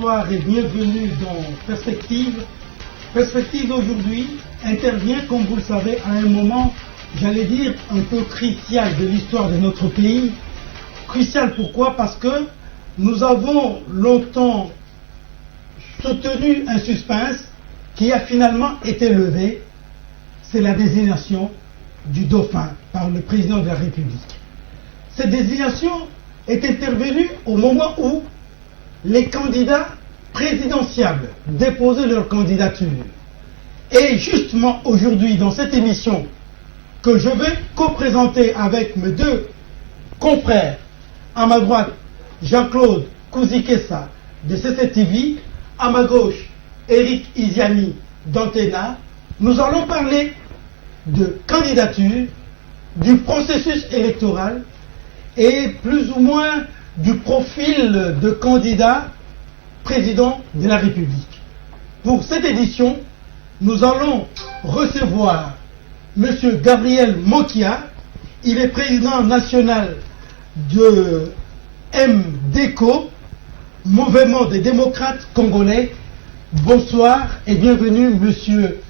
bonsoir et bienvenue dans Perspective. Perspective d'aujourd'hui intervient, comme vous le savez, à un moment, j'allais dire, un peu crucial de l'histoire de notre pays. Crucial pourquoi? Parce que nous avons longtemps soutenu un suspense qui a finalement été levé. C'est la désignation du dauphin par le président de la République. Cette désignation est intervenue au moment où les candidats présidentiables déposaient leur candidature. Et justement aujourd'hui, dans cette émission que je vais co-présenter avec mes deux confrères, à ma droite, Jean-Claude Kouzikessa de CCTV, à ma gauche, Eric Iziani d'Antena, nous allons parler de candidature, du processus électoral et plus ou moins du profil de candidat président de la République. Pour cette édition, nous allons recevoir M. Gabriel Mokia. Il est président national de MDECO, Mouvement des démocrates congolais. Bonsoir et bienvenue, monsieur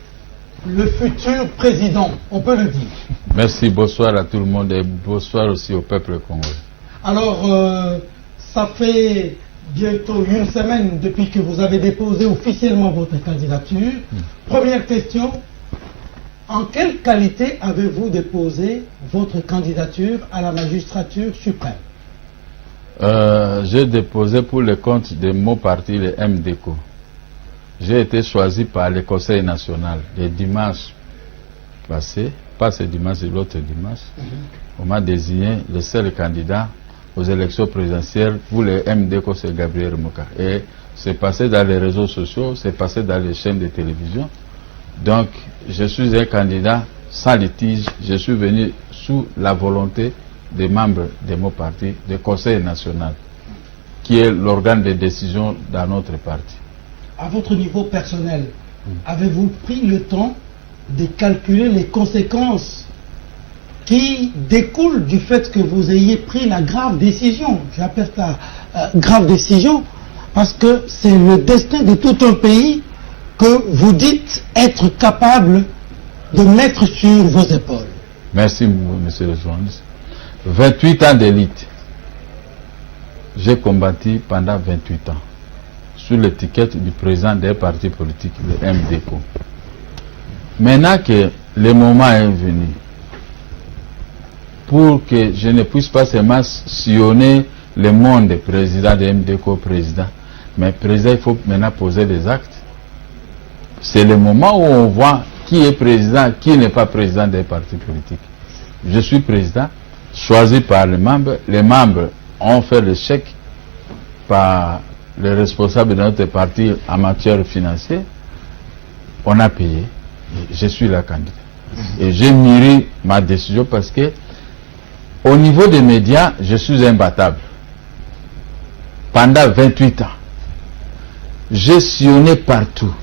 le futur président, on peut le dire. Merci, bonsoir à tout le monde et bonsoir aussi au peuple congolais. Alors, ça fait bientôt une semaine depuis que vous avez déposé officiellement votre candidature. Première question, en quelle qualité avez-vous déposé votre candidature à la magistrature suprême? J'ai déposé pour le compte de mon parti, le MDECO. J'ai été choisi par le Conseil national le dimanche passé, pas ce dimanche, c'est l'autre dimanche. On m'a désigné le seul candidat aux élections présidentielles pour le MDECO, c'est Gabriel Mokia. Et c'est passé dans les réseaux sociaux, c'est passé dans les chaînes de télévision. Donc, je suis un candidat sans litige. Je suis venu sous la volonté des membres de mon parti, du Conseil national, qui est l'organe de décision dans notre parti. À votre niveau personnel, avez-vous pris le temps de calculer les conséquences qui découlent du fait que vous ayez pris la grave décision? J'appelle ça grave décision parce que c'est le destin de tout un pays que vous dites être capable de mettre sur vos épaules. Merci, monsieur le journaliste. 28 ans d'élite. J'ai combattu pendant 28 ans sous l'étiquette du président des partis politiques, le MDECO. Maintenant que le moment est venu, pour que je ne puisse pas seulement sillonner le monde président de MDECO, président, mais président, il faut maintenant poser des actes. C'est le moment où on voit qui est président, qui n'est pas président des partis politiques. Je suis président, choisi par les membres. Les membres ont fait le chèque par les responsables de notre parti en matière financière. On a payé. Je suis la candidate. Et j'ai mûri ma décision parce que au niveau des médias, je suis imbattable. Pendant 28 ans, j'ai sillonné partout.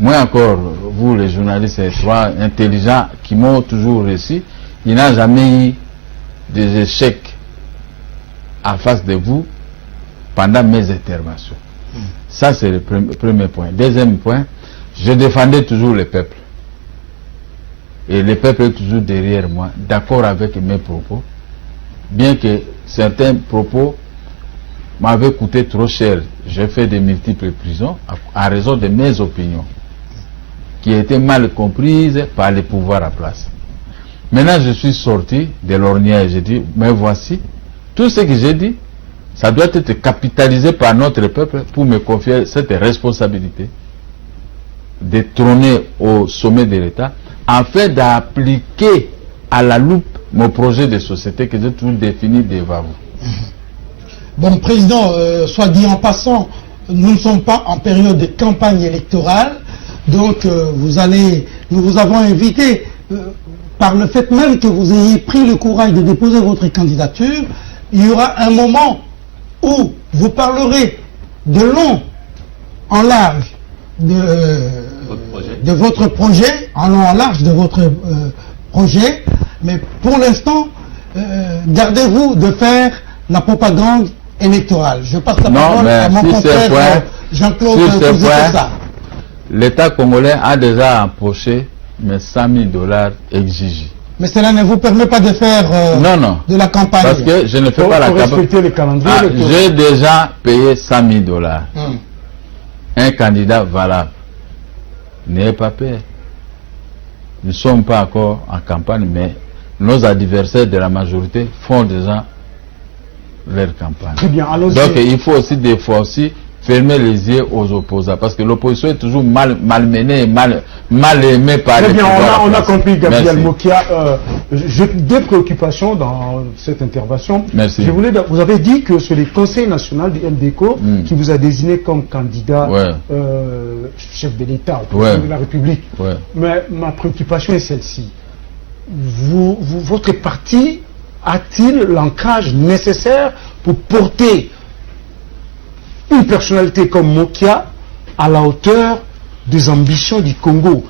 Moi encore, vous les journalistes et trois intelligents qui m'ont toujours réussi, il n'a jamais eu des échecs en face de vous pendant mes interventions. Ça, c'est le premier point. Deuxième point, je défendais toujours le peuple. Et le peuple est toujours derrière moi, d'accord avec mes propos. Bien que certains propos m'avaient coûté trop cher. J'ai fait de multiples prisons à raison de mes opinions, qui étaient mal comprises par les pouvoirs à place. Maintenant, je suis sorti de l'ornière et j'ai dit, mais voici, tout ce que j'ai dit, ça doit être capitalisé par notre peuple pour me confier cette responsabilité de trôner au sommet de l'État, afin d'appliquer à la loupe mon projet de société que j'ai toujours défini devant vous. Bon, Président, soit dit en passant, nous ne sommes pas en période de campagne électorale, donc nous vous avons invité par le fait même que vous ayez pris le courage de déposer votre candidature. Il y aura un moment où vous parlerez de long en large de votre projet, en long en large de votre projet, mais pour l'instant, gardez-vous de faire la propagande électorale. Je passe la parole à mon confrère Jean-Claude, sur ce vous êtes point, ça. l'État congolais a déjà empoché mes 100 000 $ exigés. Mais cela ne vous permet pas de faire Non. de la campagne. Parce que je ne fais pas la campagne. Respecter les calendriers. J'ai déjà payé 100 000 $. Un candidat valable. N'ayez pas peur. Nous ne sommes pas encore en campagne, mais nos adversaires de la majorité font déjà leur campagne. Très bien, allons-y. Donc il faut aussi des fois aussi fermer les yeux aux opposants, parce que l'opposition est toujours malmenée, mal aimée par Très les bien, pouvoirs. on a compris, Gabriel Merci. Mokia. J'ai deux préoccupations dans cette intervention. Merci. Vous avez dit que c'est le Conseil national du MDECO qui vous a désigné comme candidat Ouais. chef de l'État, au Ouais. président de la République. Ouais. Mais ma préoccupation est celle-ci. Votre parti a-t-il l'ancrage nécessaire pour porter une personnalité comme Mokia à la hauteur des ambitions du Congo?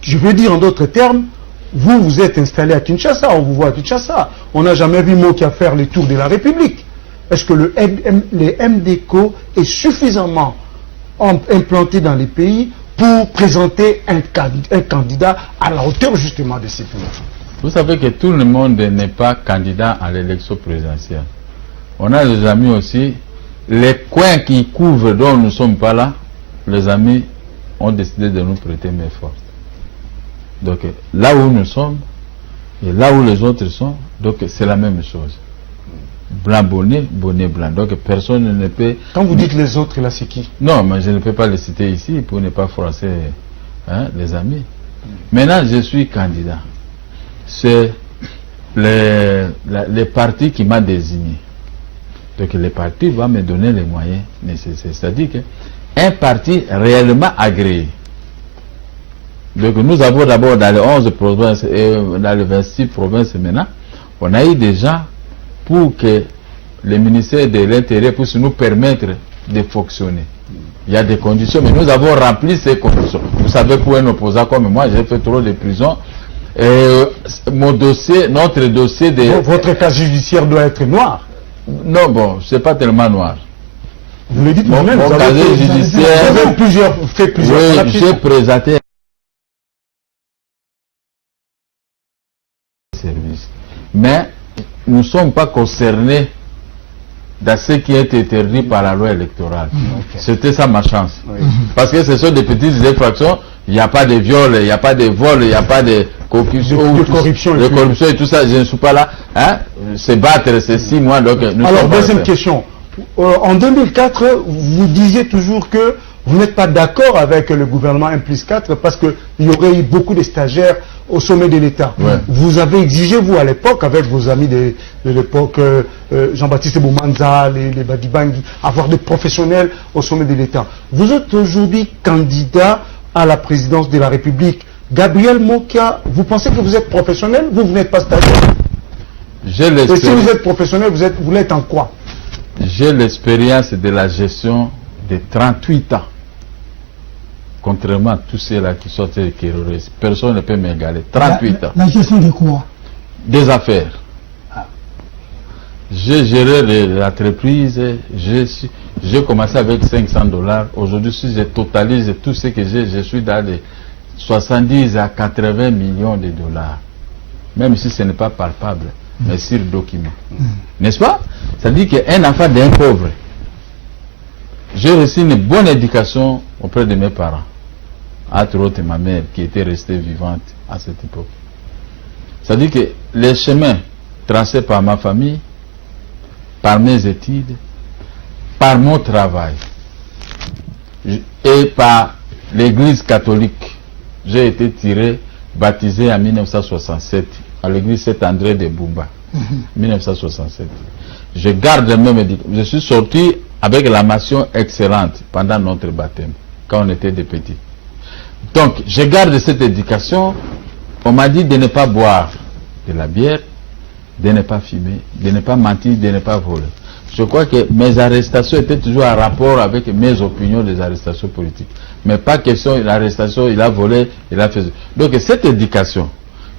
Je veux dire en d'autres termes, vous êtes installé à Kinshasa, on vous voit à Kinshasa. On n'a jamais vu Mokia faire le tour de la République. Est-ce que le MDECO est suffisamment implanté dans les pays pour présenter un candidat à la hauteur justement de ces pays? Vous savez que tout le monde n'est pas candidat à l'élection présidentielle. On a des amis aussi, les coins qui couvrent dont nous ne sommes pas là, les amis ont décidé de nous prêter main forte. Donc là où nous sommes et là où les autres sont, donc c'est la même chose. Blanc bonnet, bonnet blanc. Donc personne ne peut... Quand vous dites les autres, là c'est qui? Non, mais je ne peux pas les citer ici pour ne pas froisser les amis. Maintenant, je suis candidat. C'est les partis qui m'ont désigné. Donc les partis vont me donner les moyens nécessaires. C'est-à-dire qu'un parti réellement agréé. Donc nous avons d'abord dans les 11 provinces et dans les 26 provinces maintenant, on a eu des gens pour que le ministère de l'Intérieur puisse nous permettre de fonctionner. Il y a des conditions, mais nous avons rempli ces conditions. Vous savez, pour un opposant comme moi, j'ai fait trop de prison. Mon dossier, notre dossier de... Votre cas judiciaire doit être noir. Non, bon, c'est pas tellement noir. Vous le dites Mon vous-même. Vous casier avez judiciaire... fait plusieurs Oui, papiers. j'ai présenté service. Mais nous ne sommes pas concernés dans ce qui est interdit par la loi électorale. C'était ça ma chance. Parce que ce sont des petites infractions, il n'y a pas de viol, il n'y a pas de vol, il n'y a pas de corruption, de corruption et tout ça, je ne suis pas là. Hein? Se battre, c'est 6 mois. Donc nous Alors, sommes deuxième pas question. En 2004, vous disiez toujours que vous n'êtes pas d'accord avec le gouvernement 1+4 parce qu'il y aurait eu beaucoup de stagiaires au sommet de l'État. Ouais. Vous avez exigé, vous, à l'époque, avec vos amis de l'époque, Jean-Baptiste Boumanza, les Badibangi, avoir des professionnels au sommet de l'État. Vous êtes aujourd'hui candidat à la présidence de la République. Gabriel Mokia, vous pensez que vous êtes professionnel? Vous n'êtes pas stagiaire? Et si vous êtes professionnel, vous l'êtes en quoi? J'ai l'expérience de la gestion de 38 ans. Contrairement à tous ceux-là qui sortent des terroristes, personne ne peut m'égaler. 38 ans. La gestion de quoi? Des affaires. J'ai géré l'entreprise, j'ai commencé avec 500 $. Aujourd'hui, si je totalise tout ce que j'ai, je suis dans les 70 à 80 millions de dollars. Même si ce n'est pas palpable, mais sur document. N'est-ce pas? Ça dit qu'un enfant d'un pauvre, j'ai reçu une bonne éducation auprès de mes parents. Entre autres, ma mère qui était restée vivante à cette époque. Ça dit que les chemins tracés par ma famille, par mes études, par mon travail et par l'église catholique, j'ai été tiré, baptisé en 1967 à l'église Saint-André de Bumba. 1967. Je garde même, je suis sorti avec la mention excellente pendant notre baptême, quand on était des petits. Donc, je garde cette éducation. On m'a dit de ne pas boire de la bière, de ne pas fumer, de ne pas mentir, de ne pas voler. Je crois que mes arrestations étaient toujours en rapport avec mes opinions des arrestations politiques. Mais pas question l'arrestation, il a volé, il a fait... Donc, cette éducation,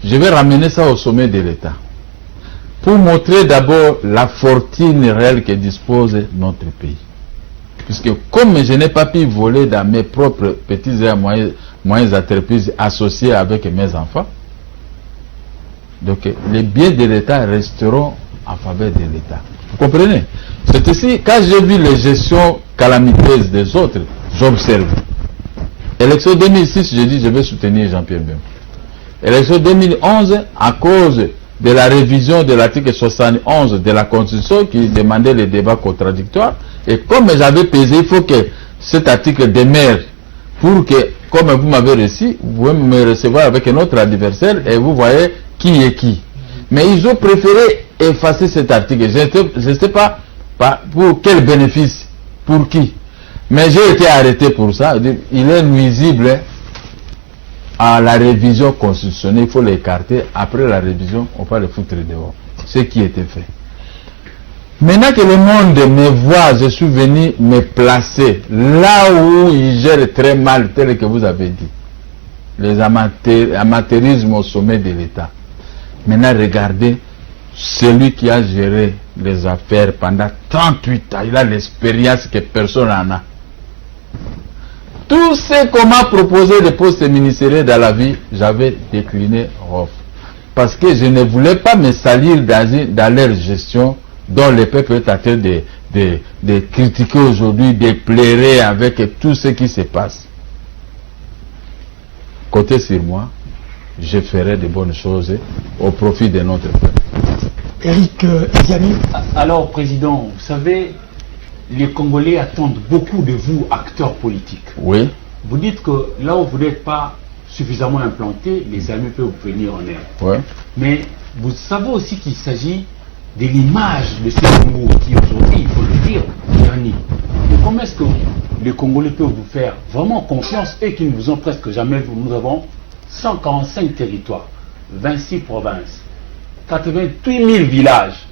je vais ramener ça au sommet de l'État. Pour montrer d'abord la fortune réelle que dispose notre pays. Puisque comme je n'ai pas pu voler dans mes propres petites et moyennes entreprises associées avec mes enfants, donc les biens de l'État resteront en faveur de l'État. Vous comprenez? C'est ici, quand j'ai vu les gestions calamiteuses des autres, j'observe. Élection 2006, je dis je vais soutenir Jean-Pierre Bemba. Élection 2011, à cause de la révision de l'article 71 de la Constitution qui demandait les débats contradictoires, et comme j'avais pesé, il faut que cet article demeure pour que, comme vous m'avez reçu, vous pouvez me recevoir avec un autre adversaire et vous voyez qui est qui. Mais ils ont préféré effacer cet article. Je ne sais pas pour quel bénéfice, pour qui. Mais j'ai été arrêté pour ça. Il est nuisible à la révision constitutionnelle. Il faut l'écarter. Après la révision, on va le foutre dehors. Ce qui était fait. Maintenant que le monde me voit, je suis venu me placer là où il gère très mal, tel que vous avez dit. Les amateurismes au sommet de l'État. Maintenant, regardez celui qui a géré les affaires pendant 38 ans. Il a l'expérience que personne n'en a. Tout ce qu'on m'a proposé de postes ministériels dans la vie, j'avais décliné off. Parce que je ne voulais pas me salir dans leur gestion dont le peuple est en train de critiquer aujourd'hui, de pleurer avec tout ce qui se passe. Côté sur moi, je ferai de bonnes choses au profit de notre peuple. Eric Eziami. Alors, Président, vous savez, les Congolais attendent beaucoup de vous, acteurs politiques. Oui. Vous dites que là où vous n'êtes pas suffisamment implanté, les amis peuvent vous venir en aide. Oui. Mais vous savez aussi qu'il s'agit de l'image de ce Congo qui aujourd'hui, il faut le dire, dernier. Comment est-ce que les Congolais peuvent vous faire vraiment confiance et qu'ils ne vous ont presque jamais vu? Nous avons 145 territoires, 26 provinces, 88 000 villages.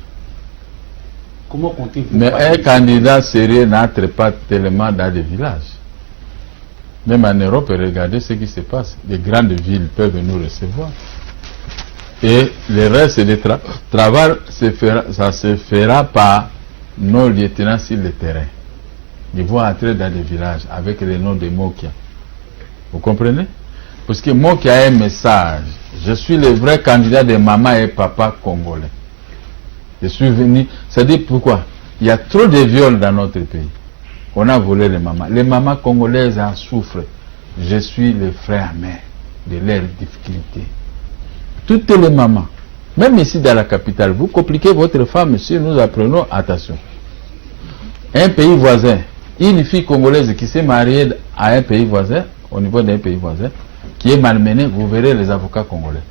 Comment comptez-vous? Mais un candidat sérieux n'entre pas tellement dans les villages. Même en Europe, regardez ce qui se passe. Les grandes villes peuvent nous recevoir. Et le reste du travail, ça se fera par nos lieutenants sur le terrain. Ils vont entrer dans les villages avec le nom de Mokia. Vous comprenez? Parce que Mokia a un message. Je suis le vrai candidat de maman et papa congolais. Je suis venu. C'est-à-dire pourquoi? Il y a trop de viols dans notre pays. On a volé les mamans. Les mamans congolaises en souffrent. Je suis le frère amer de leurs difficultés. Toutes les mamans, même ici dans la capitale, vous compliquez votre femme si nous apprenons attention. Un pays voisin, une fille congolaise qui s'est mariée à un pays voisin, au niveau d'un pays voisin, qui est malmenée, vous verrez les avocats congolais.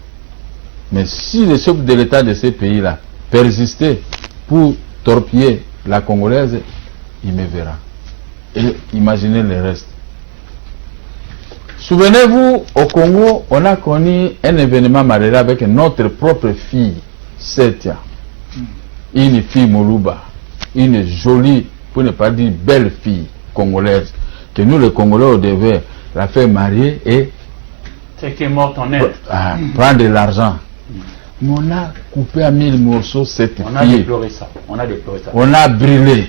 Mais si le chef de l'État de ces pays-là persistait pour torpiller la congolaise, il me verra. Et imaginez le reste. Souvenez-vous, au Congo, on a connu un événement malheureux avec notre propre fille, Setia. Une fille Moluba. Une jolie, pour ne pas dire belle fille congolaise. Que nous, les Congolais, on devait la faire marier et c'est qui est morte en aide. Prendre de l'argent. Mais on a coupé à 1000 morceaux cette fille. On a déploré ça. On a déploré ça. On a brûlé.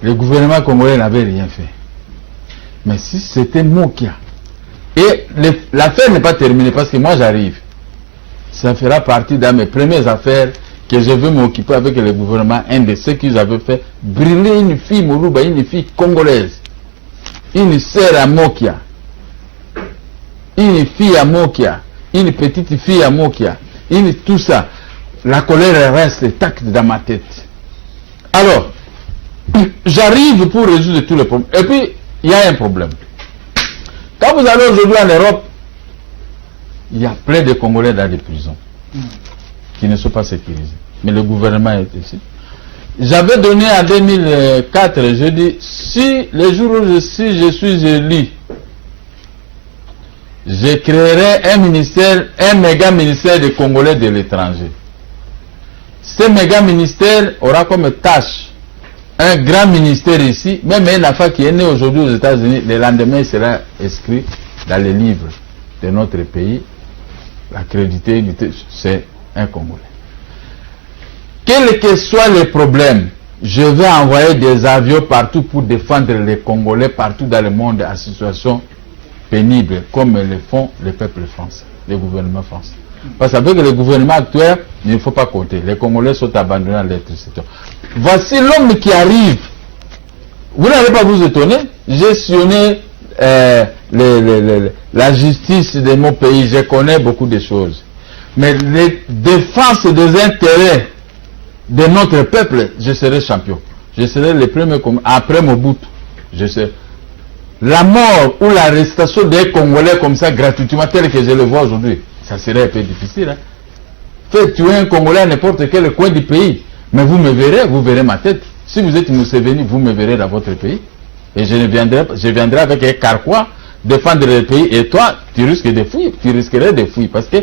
Le gouvernement congolais n'avait rien fait. Mais si c'était Mokia, et l'affaire n'est pas terminée parce que moi j'arrive, ça fera partie de mes premières affaires que je veux m'occuper avec le gouvernement. Un de ceux qu'ils avaient fait, brûler une fille Moluba, une fille congolaise, une sœur à Mokia, une fille à Mokia, une petite fille à Mokia, tout ça. La colère reste tac dans ma tête. Alors, j'arrive pour résoudre tous les problèmes. Et puis, il y a un problème. Quand vous allez aujourd'hui en Europe, il y a plein de Congolais dans des prisons qui ne sont pas sécurisés. Mais le gouvernement est ici. J'avais donné en 2004, je dis, si le jour où je suis élu, je créerai un ministère, un méga ministère des Congolais de l'étranger. Ce méga ministère aura comme tâche un grand ministère ici, même un enfant qui est né aujourd'hui aux États-Unis, le lendemain il sera inscrit dans les livres de notre pays. L'accrédité, c'est un Congolais. Quels que soient les problèmes, je vais envoyer des avions partout pour défendre les Congolais partout dans le monde en situation pénible, comme le font les peuples français, les gouvernements français. Parce qu'avec le gouvernement actuel, il ne faut pas compter. Les Congolais sont abandonnés à l'électricité. Voici l'homme qui arrive. Vous n'allez pas vous étonner. Gestionner la justice de mon pays, je connais beaucoup de choses. Mais les défenses des intérêts de notre peuple, je serai champion. Je serai le premier, après Mobutu. Je serai. La mort ou l'arrestation des Congolais comme ça, gratuitement, tel que je le vois aujourd'hui, ça serait un peu difficile. Hein? Faites tuer un Congolais à n'importe quel coin du pays. Mais vous me verrez, vous verrez ma tête. Si vous êtes Museveni, vous me verrez dans votre pays. Et je viendrai avec un carquois défendre le pays. Et toi, tu risques de fuir. Tu risquerais de fuir. Parce que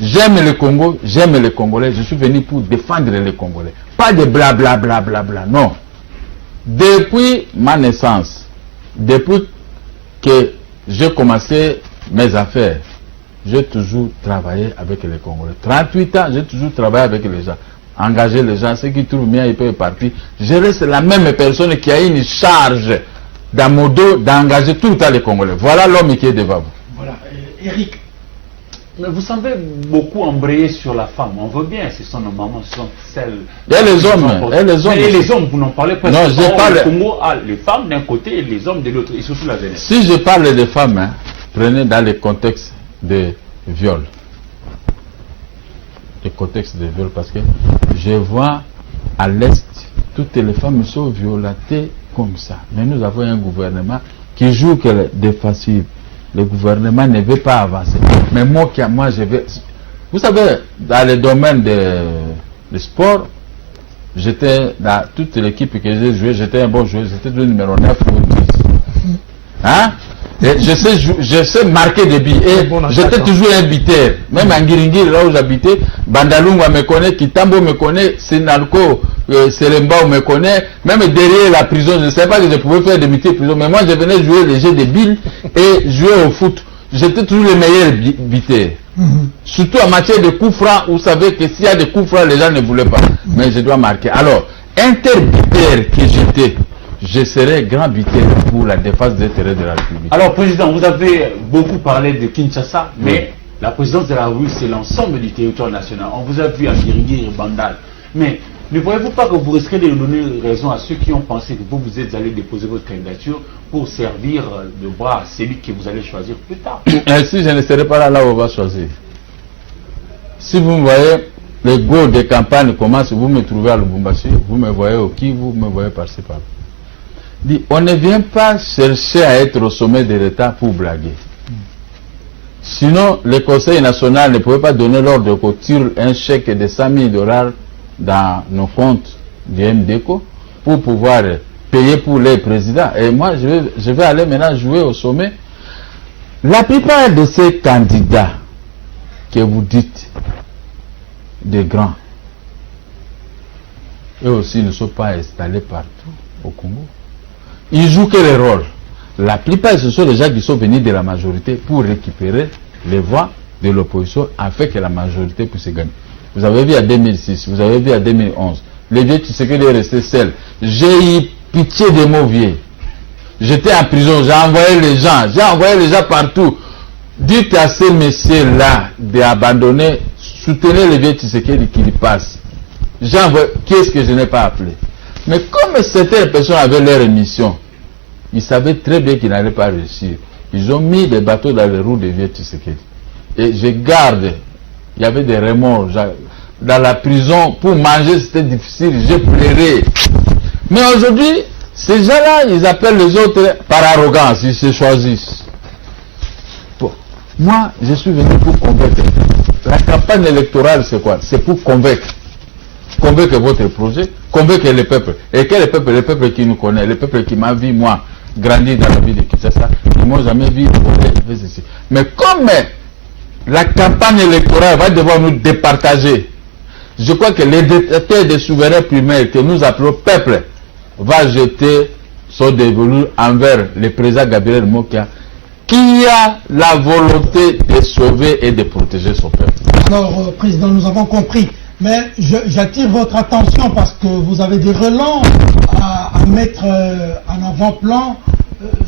j'aime le Congo, j'aime les Congolais. Je suis venu pour défendre les Congolais. Pas de blablabla, non. Depuis ma naissance, depuis que j'ai commencé mes affaires, j'ai toujours travaillé avec les Congolais. 38 ans, j'ai toujours travaillé avec les gens. Engager les gens, ceux qui trouvent bien, ils peuvent partir. Je reste la même personne qui a une charge dans mon dos d'engager tout le temps les Congolais. Voilà l'homme qui est devant vous. Voilà, Eric. Mais vous semblez beaucoup embrayer sur la femme. On veut bien, ce sont nos mamans, ce sont celles... Et les hommes, et les hommes, vous n'en parlez pas. Non, je parle... Le Congo a les femmes d'un côté et les hommes de l'autre, et surtout la jeunesse. Si je parle des femmes, hein, prenez dans le contexte de viol. Le contexte de viol, parce que je vois à l'Est, toutes les femmes sont violentées comme ça. Mais nous avons un gouvernement qui joue que des faciles. Le gouvernement ne veut pas avancer. Mais moi, je vais... Vous savez, dans le domaine de sport, j'étais dans toute l'équipe que j'ai joué, j'étais un bon joueur, j'étais le numéro 9 ou 10. Hein? Et je sais marquer des buts. Et j'étais toujours un buteur. Même en Giringiri, là où j'habitais, Bandalunga me connaît, Kitambo me connaît, Senalco, Selembao me connaît. Même derrière la prison, je ne savais pas que je pouvais faire des métiers de prison. Mais moi, je venais jouer les jeux de billes et jouer au foot. J'étais toujours le meilleur buteur. Surtout en matière de coups francs, vous savez que s'il y a des coups francs, les gens ne voulaient pas. Mais je dois marquer. Alors, interbuteur que j'étais, je serai grand buteur pour la défense des intérêts de la République. Alors, Président, vous avez beaucoup parlé de Kinshasa, mais la présidence de la République, c'est l'ensemble du territoire national. On vous a vu à Giringiri et Bandal. Mais ne voyez-vous pas que vous risquez de donner raison à ceux qui ont pensé que vous êtes allé déposer votre candidature pour servir de bras à celui que vous allez choisir plus tard? Si je ne serai pas là où on va choisir. Si vous me voyez, les go de campagne commencent, vous me trouvez à Lubumbashi, vous me voyez au Kivu, vous me voyez par-ci par-là. On ne vient pas chercher à être au sommet de l'État pour blaguer. Sinon, le Conseil national ne pouvait pas donner l'ordre qu'on tire un chèque de 100 000 $ dans nos comptes du MDECO pour pouvoir payer pour les présidents. Et moi, je vais aller maintenant jouer au sommet. La plupart de ces candidats que vous dites des grands, eux aussi ne sont pas installés partout au Congo. Ils jouent quel rôle? La plupart, ce sont les gens qui sont venus de la majorité pour récupérer les voix de l'opposition afin que la majorité puisse gagner. Vous avez vu en 2006, vous avez vu en 2011, les vieux Tshisekedi est resté seul. J'ai eu pitié de mon vieux. J'étais en prison, j'ai envoyé les gens partout. Dites à ces messieurs-là d'abandonner, soutenez les vieux Tshisekedi qui y passent. Qu'est-ce que je n'ai pas appelé? Mais comme certaines personnes avaient leur émission, ils savaient très bien qu'ils n'allaient pas réussir. Ils ont mis des bateaux dans les roues des vieux Tshisekedi. Et je garde, il y avait des remords. Dans la prison, pour manger, c'était difficile, j'ai pleuré. Mais aujourd'hui, ces gens-là, ils appellent les autres par arrogance, ils se choisissent. Bon. Moi, je suis venu pour convaincre. La campagne électorale, c'est quoi? C'est pour convaincre. Convaincre votre projet, convaincre le peuple. Et quel est le peuple qui nous connaît, le peuple qui m'a vu, moi, grandir dans la vie de Kinshasa, ils m'ont jamais vu. Mais comme la campagne électorale va devoir nous départager, je crois que les détenteurs des souverains primaires que nous appelons peuple va jeter son dévolu envers le président Gabriel Mokia, qui a la volonté de sauver et de protéger son peuple. Alors, Président, nous avons compris Mais j'attire votre attention parce que vous avez des relents à mettre en avant-plan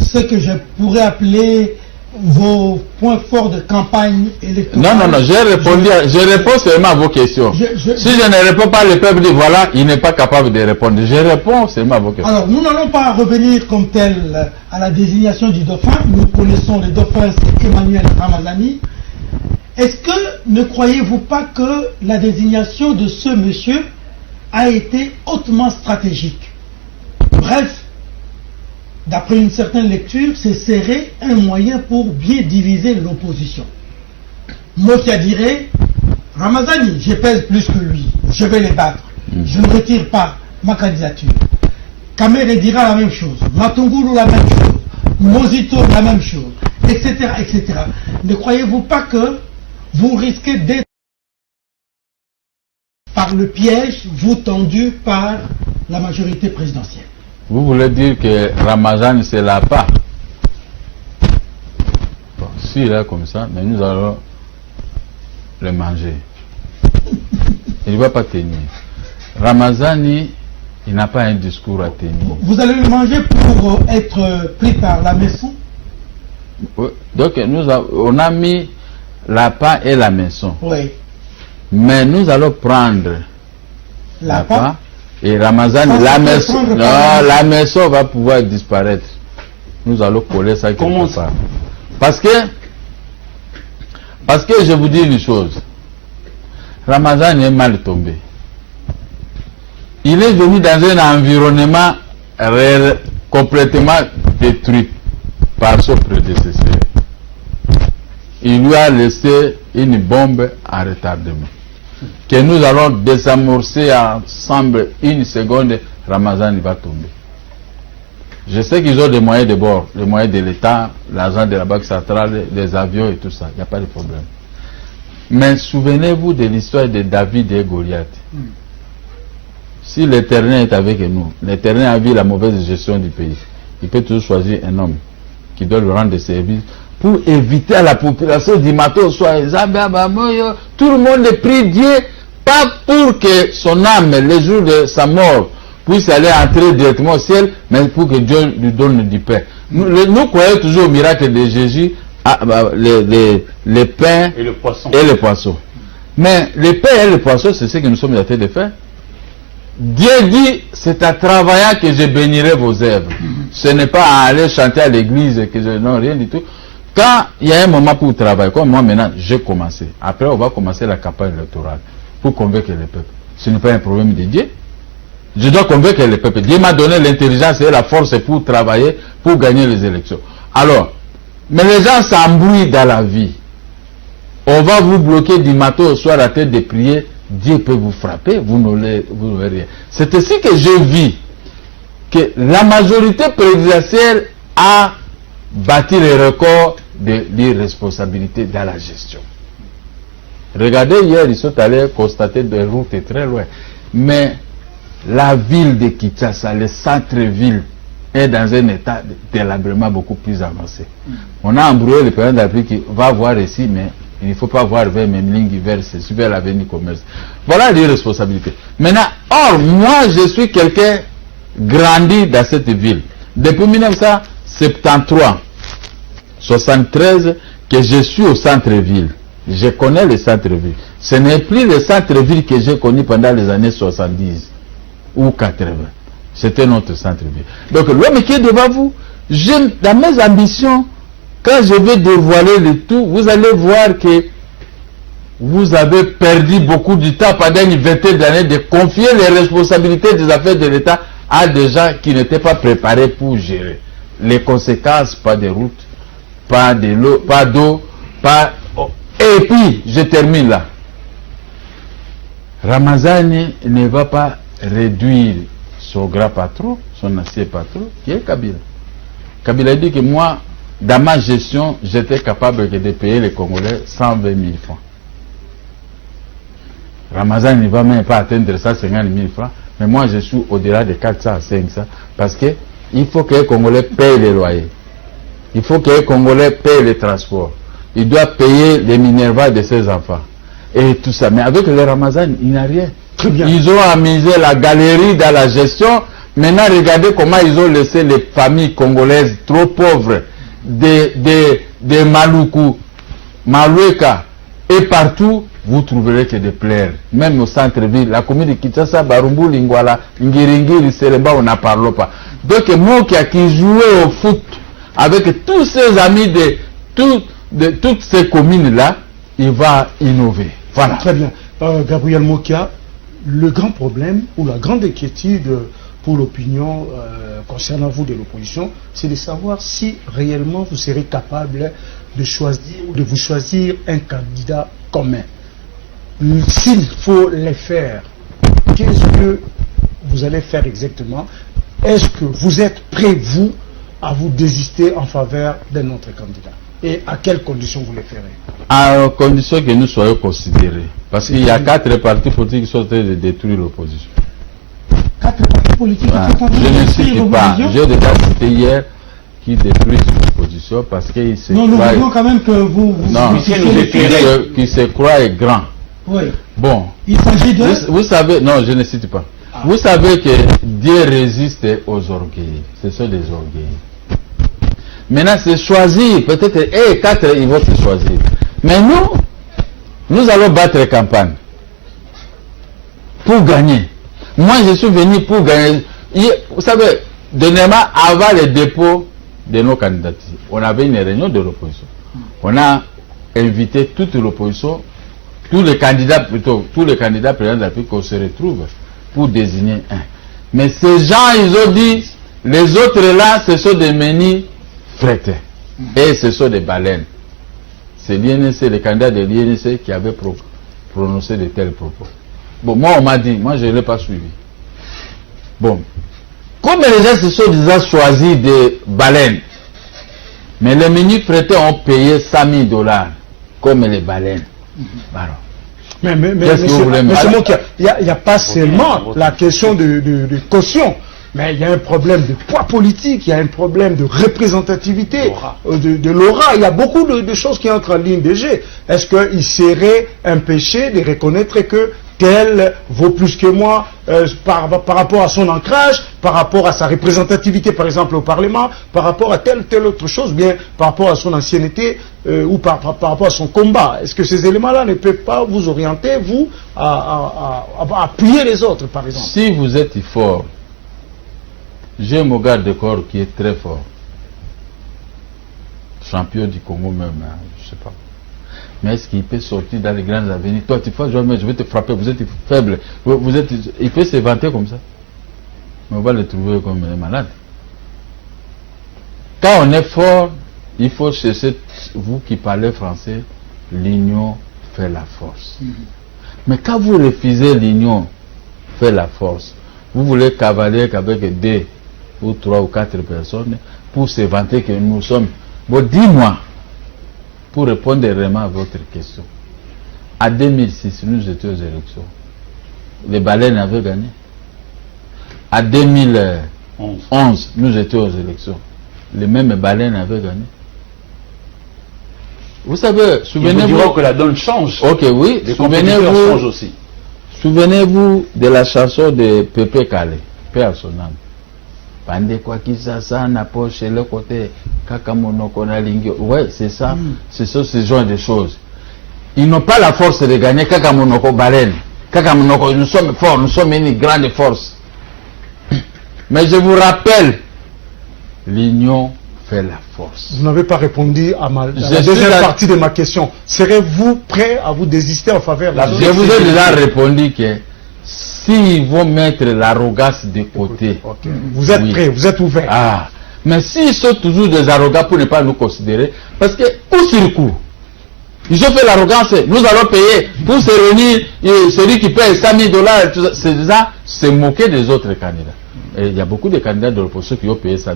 ce que je pourrais appeler vos points forts de campagne électorale. Non, je réponds seulement à vos questions. Si je ne réponds pas, le peuple dit voilà, il n'est pas capable de répondre. Je réponds seulement à vos questions. Alors, nous n'allons pas revenir comme tel à la désignation du dauphin. Nous connaissons le dauphin, c'est Emmanuel Ramazani. Est-ce que ne croyez-vous pas que la désignation de ce monsieur a été hautement stratégique? Bref, d'après une certaine lecture, c'est serrer un moyen pour bien diviser l'opposition. Mokia dirait, Ramazani, je pèse plus que lui, je vais les battre, je ne retire pas ma candidature. Kamere dira la même chose, Matungulu la même chose, Mozito la même chose, etc., etc. Ne croyez-vous pas que vous risquez d'être par le piège, vous tendu par la majorité présidentielle? Vous voulez dire que Ramazani c'est la part? Bon, s'il est comme ça, mais nous allons le manger. Il ne va pas tenir. Ramazani, il n'a pas un discours à tenir. Vous allez le manger pour être pris par la maison? Oui. Donc on a mis la part et la maison. Oui. Mais nous allons prendre la part. Et Ramazani, la maison va pouvoir disparaître. Nous allons coller ça quelque part. Parce que je vous dis une chose. Ramazani est mal tombé. Il est venu dans un environnement complètement détruit par son prédécesseur. Il lui a laissé une bombe à retardement. Que nous allons désamorcer ensemble une seconde, Ramazani va tomber. Je sais qu'ils ont des moyens de bord, les moyens de l'État, l'argent de la Banque centrale, les avions et tout ça, il n'y a pas de problème. Mais souvenez-vous de l'histoire de David et Goliath. Si l'Éternel est avec nous, l'Éternel a vu la mauvaise gestion du pays, il peut toujours choisir un homme qui doit lui rendre des services pour éviter à la population du matin au soir, tout le monde prie Dieu, pas pour que son âme, le jour de sa mort, puisse aller entrer directement au ciel, mais pour que Dieu lui donne du pain. Nous croyons toujours au miracle de Jésus, les pains et le poisson. Mais les pains et le poisson, c'est ce que nous sommes en train de faire. Dieu dit, c'est en travaillant que je bénirai vos œuvres. Ce n'est pas à aller chanter à l'église que je n'ai rien du tout. Quand il y a un moment pour travailler, comme moi maintenant, j'ai commencé. Après, on va commencer la campagne électorale pour convaincre le peuple. Ce n'est pas un problème de Dieu. Je dois convaincre le peuple. Dieu m'a donné l'intelligence et la force pour travailler, pour gagner les élections. Alors, mais les gens s'embrouillent dans la vie. On va vous bloquer du matin au soir à tête de prier. Dieu peut vous frapper, vous n'aurez rien. C'est ainsi que je vis que la majorité présidentielle a bâti le record de l'irresponsabilité dans la gestion. Regardez, hier, ils sont allés constater des routes très loin. Mais la ville de Kinshasa, le centre-ville, est dans un état de délabrement beaucoup plus avancé. On a embrouillé le président de l'Afrique qui va voir ici, mais il ne faut pas voir vers Memling, vers l'avenue commerce. Voilà l'irresponsabilité. Maintenant, or, moi, je suis quelqu'un grandi dans cette ville. Depuis 1973, 73, que je suis au centre-ville. Je connais le centre-ville. Ce n'est plus le centre-ville que j'ai connu pendant les années 70 ou 80. C'était notre centre-ville. Donc, l'homme qui est devant vous, dans mes ambitions, quand je vais dévoiler le tout, vous allez voir que vous avez perdu beaucoup de temps pendant une vingtaine d'années de confier les responsabilités des affaires de l'État à des gens qui n'étaient pas préparés pour gérer. Les conséquences, pas de route, pas de l'eau, pas d'eau, pas... Et puis, je termine là. Ramazani ne va pas réduire son grand patron, son ancien patron, qui est Kabila. Kabila dit que moi, dans ma gestion, j'étais capable de payer les Congolais 120 000 francs. Ramazani ne va même pas atteindre 150 000 francs, mais moi je suis au-delà de 400 à 500, parce que il faut que les Congolais payent les loyers. Il faut que les Congolais payent les transports. Il doit payer les minervas de ses enfants. et tout ça. Mais avec le Ramazan, il n'y a rien. Très bien. Ils ont amusé la galerie dans la gestion. Maintenant, regardez comment ils ont laissé les familles congolaises trop pauvres, des Maluku, Malueka, et partout, vous trouverez que des plaies. Même au centre-ville, la commune de Kinshasa, Barumbu, Lingwala, Ngiringiri, Seremba, on n'en parle pas. Donc, moi qui jouait au foot avec tous ses amis de toutes ces communes-là, il va innover. Voilà. Très bien. Gabriel Mokia, le grand problème ou la grande inquiétude pour l'opinion concernant vous de l'opposition, c'est de savoir si réellement vous serez capable de choisir ou de vous choisir un candidat commun. S'il faut les faire, qu'est-ce que vous allez faire exactement? Est-ce que vous êtes prêt, vous, à vous désister en faveur d'un autre candidat? Et à quelles conditions vous le ferez? À condition que nous soyons considérés. Parce qu'il y a 4 partis politiques qui sont en train de détruire l'opposition. 4 partis politiques Voilà. qui sont en train de Je ne détruire cite pas. l'opposition. J'ai déjà cité hier qui détruisent l'opposition parce qu'ils se Non, nous croient... voulons quand même que vous Non, puissiez nous le éclairer. faire. qui se croient grand. Oui. Bon, Il s'agit de... vous savez, non, je ne cite pas. Vous savez que Dieu résiste aux orgueils. Ce sont des orgueils. Maintenant, c'est choisir. Peut-être, 4, ils vont se choisir. Mais nous allons battre campagne. Pour gagner. Moi, je suis venu pour gagner. Vous savez, dernièrement, avant le dépôt de nos candidatures, on avait une réunion de l'opposition. On a invité toute l'opposition, tous les candidats présidents de la République qu'on se retrouve pour désigner un. Mais ces gens, ils ont dit, les autres là, ce sont des menus frétés. Et ce sont des baleines. C'est l'INC, les candidats de l'INC qui avaient prononcé de tels propos. Bon, moi, on m'a dit, moi, je ne l'ai pas suivi. Bon, comme les gens se sont déjà choisis des baleines, mais les menus frétés ont payé $100,000 comme les baleines. Alors, Mais qu'est-ce que vous voulez, monsieur madame? Mokia, il n'y a pas seulement la question de caution, mais il y a un problème de poids politique, il y a un problème de représentativité, de l'aura. Il y a beaucoup de choses qui entrent en ligne de jeu. Est-ce qu'il serait un péché de reconnaître que tel vaut plus que moi par rapport à son ancrage, par rapport à sa représentativité, par exemple, au Parlement, par rapport à telle autre chose, bien par rapport à son ancienneté ou par rapport à son combat? Est-ce que ces éléments-là ne peuvent pas vous orienter, vous, à appuyer les autres, par exemple? Si vous êtes fort, j'ai mon garde de corps qui est très fort. Champion du Congo même, hein, je ne sais pas. Mais est-ce qu'il peut sortir dans les grandes avenirs? Toi, tu fais jamais, je vais te frapper, vous êtes faible. Il peut se vanter comme ça. Mais on va le trouver comme un malade. Quand on est fort, il faut chercher, vous qui parlez français, l'union fait la force. Mais quand vous refusez l'union fait la force, vous voulez cavaler qu'avec 2 ou 3 ou 4 personnes pour se vanter que nous sommes. Bon, dis-moi, pour répondre vraiment à votre question, en 2006, nous étions aux élections. Les baleines avaient gagné. En 2011, nous étions aux élections. Les mêmes baleines avaient gagné. Vous savez, souvenez-vous que la donne change. Ok, oui. Les compétiteurs changent aussi. Souvenez-vous de la chanson de Pépé Calais, paix à son âme. Pande kwa kisasa na poche le côté kakamonoko na lingio. Ouais, c'est ça. Ce sont ce genre de choses. Ils n'ont pas la force de gagner kakamonoko baleine. Kakamonoko, nous sommes forts, nous sommes une grande force. Mais je vous rappelle, l'union fait la force. Vous n'avez pas répondu à la Je deuxième suis partie de ma question. Serez-vous prêt à vous désister en faveur de la Je vous ai déjà répondu que s'ils vont mettre l'arrogance de côté, Okay. Vous êtes oui. prêt, vous êtes ouvert. Ah, mais s'ils sont toujours des arrogants pour ne pas nous considérer, parce que coup sur coup, ils ont fait l'arrogance, nous allons payer pour se réunir, celui qui paye $100,000, c'est déjà se moquer des autres candidats. Et il y a beaucoup de candidats de l'opposition qui ont payé $100,000.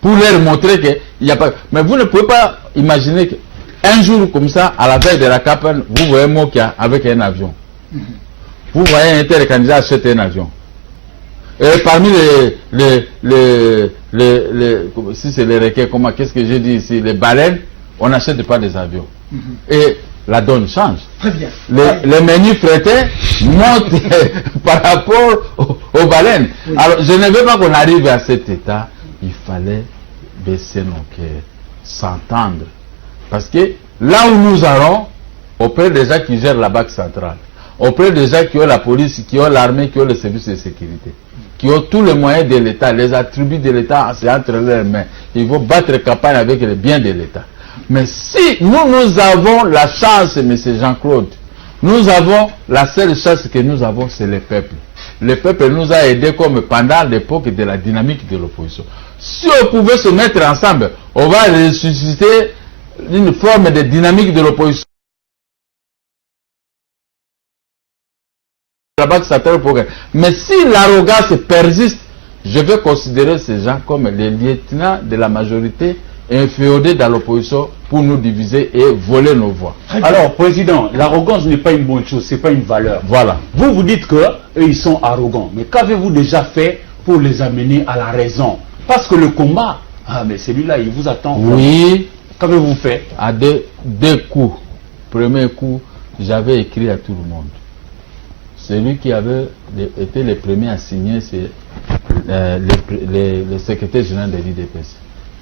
Pour leur montrer qu'il n'y a pas... Mais vous ne pouvez pas imaginer qu'un jour comme ça, à la veille de la campagne, vous voyez Mokia avec un avion. Vous voyez un tel candidat acheter un avion. Et parmi si c'est les requins, qu'est-ce que j'ai dit ici, les baleines, on n'achète pas des avions. Et la donne change. Très bien. Les menus traités montent par rapport aux baleines. Oui. Alors, je ne veux pas qu'on arrive à cet état. Il fallait baisser nos cœurs, s'entendre. Parce que là où nous allons, auprès des gens qui gèrent la banque centrale, auprès des gens qui ont la police, qui ont l'armée, qui ont les services de sécurité, qui ont tous les moyens de l'État, les attributs de l'État, c'est entre leurs mains. Ils vont battre campagne avec les biens de l'État. Mais si nous avons la chance, M. Jean-Claude, nous avons la seule chance que nous avons, c'est le peuple. Le peuple nous a aidés comme pendant l'époque de la dynamique de l'opposition. Si on pouvait se mettre ensemble, on va ressusciter une forme de dynamique de l'opposition. Mais si l'arrogance persiste, je vais considérer ces gens comme les lieutenants de la majorité inféodés dans l'opposition pour nous diviser et voler nos voix. Alors, Président, l'arrogance n'est pas une bonne chose, c'est pas une valeur. Voilà. Vous dites que eux, ils sont arrogants. Mais qu'avez-vous déjà fait pour les amener à la raison? Parce que le combat, mais celui-là, il vous attend. Oui. Qu'avez-vous fait? À deux coups. Premier coup, j'avais écrit à tout le monde. Celui qui avait été le premier à signer, c'est le secrétaire général de l'IDPS.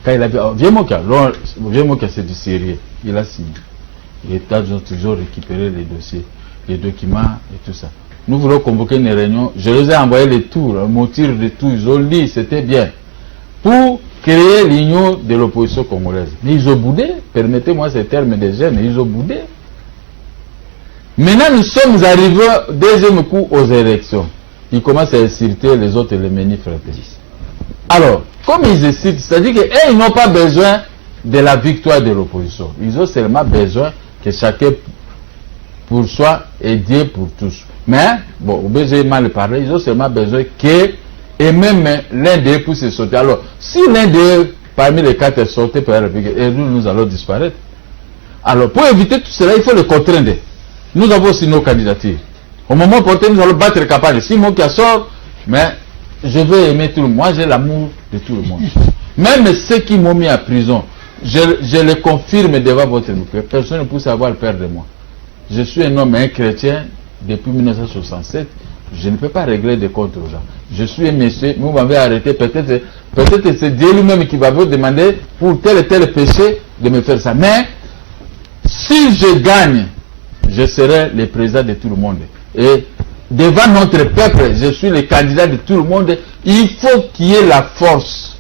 Quand il a dit, viens moi c'est du sérieux, il a signé. Et ils ont toujours récupéré les dossiers, les documents et tout ça. Nous voulons convoquer une réunion, je les ai envoyé les tours, mon tir de tout, ils ont dit, c'était bien. Pour créer l'union de l'opposition congolaise. Mais ils ont boudé, permettez-moi ce terme des jeunes, ils ont boudé. Maintenant, nous sommes arrivés, deuxième coup, aux élections. Ils commencent à insulter les autres, les manifestants. Alors, comme ils insultent, c'est-à-dire qu'ils n'ont pas besoin de la victoire de l'opposition. Ils ont seulement besoin que chacun pour soi et Dieu pour tous. Mais, bon, j'ai mal parlé, ils ont seulement besoin que, et même l'un d'eux puisse se sauter. Alors, si l'un d'eux, parmi les quatre, est sauté par la République, et nous allons disparaître. Alors, pour éviter tout cela, il faut le contraindre. Nous avons aussi nos candidatures. Au moment opportun, nous allons battre campagne. Si moi qui sort, mais je veux aimer tout le monde. Moi, j'ai l'amour de tout le monde. Même ceux qui m'ont mis en prison, je le confirme devant votre micro. Personne ne peut savoir le père de moi. Je suis un homme, un chrétien, depuis 1967. Je ne peux pas régler des comptes aux gens. Je suis un monsieur, vous m'avez arrêté, peut-être c'est Dieu lui-même qui va vous demander pour tel et tel péché de me faire ça. Mais, si je gagne, je serai le président de tout le monde. Et devant notre peuple, je suis le candidat de tout le monde. Il faut qu'il y ait la force.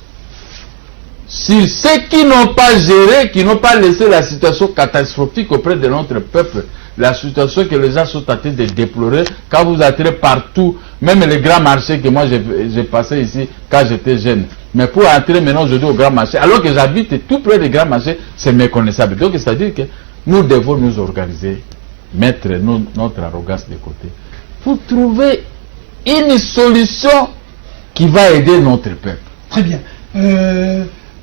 Si ceux qui n'ont pas géré, qui n'ont pas laissé la situation catastrophique auprès de notre peuple, la situation que les gens sont en train de déplorer, quand vous entrez partout, même les grands marchés que moi j'ai passé ici quand j'étais jeune. Mais pour entrer maintenant aujourd'hui au grand marché, alors que j'habite tout près des grands marchés, c'est méconnaissable. Donc c'est-à-dire que nous devons nous organiser, mettre notre arrogance de côté, pour trouver une solution qui va aider notre peuple. Très bien.